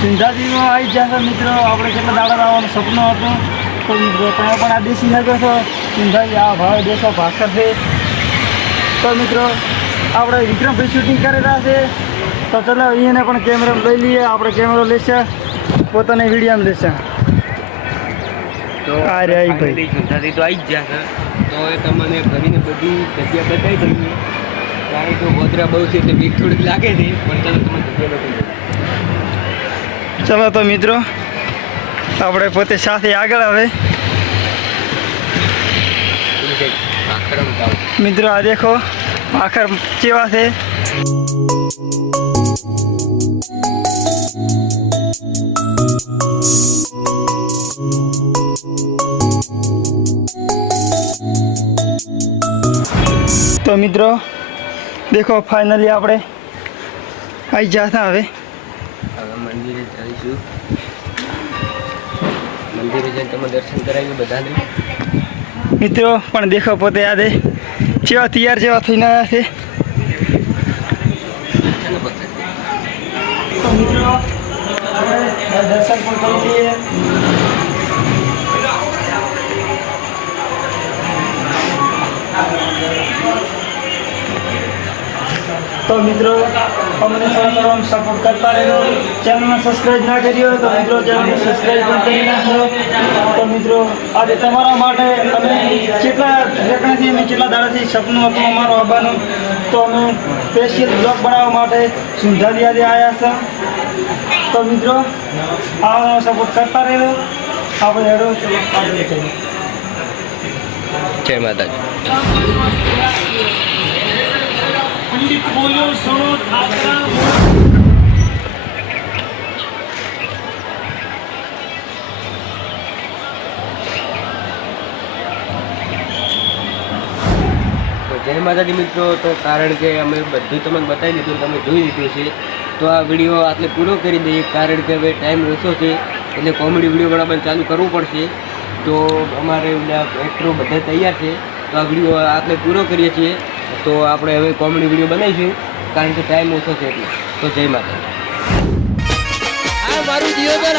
સુંધાજીમાં આવી ગયા છે મિત્રો. આપણે કેટલા દાડા આવવાનું સપનું હતું. તો મિત્રો તમે પણ આ દેશી શકો છો. સિંધાજી આ ભાવે દેશો ભાસ્કર છે. તો મિત્રો આપણે વિક્રમભાઈ શૂટિંગ કરેલા છે. તો ચલો એને પણ કેમેરો લઈ લઈએ. આપણે કેમેરો લેશે. પોતાને વિડીયોમાં લેશે. તો આ રે આઈ ભાઈ. તો આવી ગયા છે. તો એ તમને ફરીને બધી જગ્યા બતાવી દઈએ. કારણ તો ગોધરા બહુ છે બીક થોડીક લાગે છે પણ ચાલો તમે જગ્યા ચલો તો મિત્રો આપણે પોતે સાથે આગળ આવે. મિત્રો આ દેખો આખર કેવા છે? તો મિત્રો દેખો ફાઇનલી આપણે આવી જતા હવે. હવે મંદિરે જઈશું. મંદિરે જઈને તમે દર્શન કરાવીએ બધાને. મિત્રો પણ દેખો પોતે યાદ જેવા તૈયાર જેવા થઈને આવ્યા છે. મિત્રો દર્શન પણ કરી લઈએ. તો મિત્રો અમને થોડા સપોર્ટ કરતા રહેજો. ચેનલને સબસ્ક્રાઈબ ના કરી હોય તો મિત્રો ચેનલને સબસ્ક્રાઈબ પણ કરી નાખો તો મિત્રો, આજે તમારા માટે અમે કેટલા રેકણથી અમે કેટલા દાડાથી સપનું હતું અમારું આવવાનું તો અમે સ્પેશિયલ બ્લોગ બનાવવા માટે સુંધારી આજે આવ્યા છે. તો મિત્રો આ સપોર્ટ કરતા રહેજો. આપણે હેડો. જય આગળ જય માતાજી મિત્રો, તો કારણ કે અમે બધું તમને બતાવી દીધું, તમે જોઈ લીધું છે, તો આ વીડિયો આટલે પૂરો કરી દઈએ, કારણ કે હવે ટાઈમ ઓછો છે, એટલે કોમેડી વીડિયો બનાવવાનું ચાલુ કરવું પડશે. તો અમારે એક્ટરો બધા તૈયાર છે, તો આ વીડિયો આટલે પૂરો કરીએ છીએ. તો આપણે હવે કોમેડી વીડિયો બનાવીશું કારણ કે ટાઈમ ઓછો છે એટલે. તો જય માતા મારું જીવન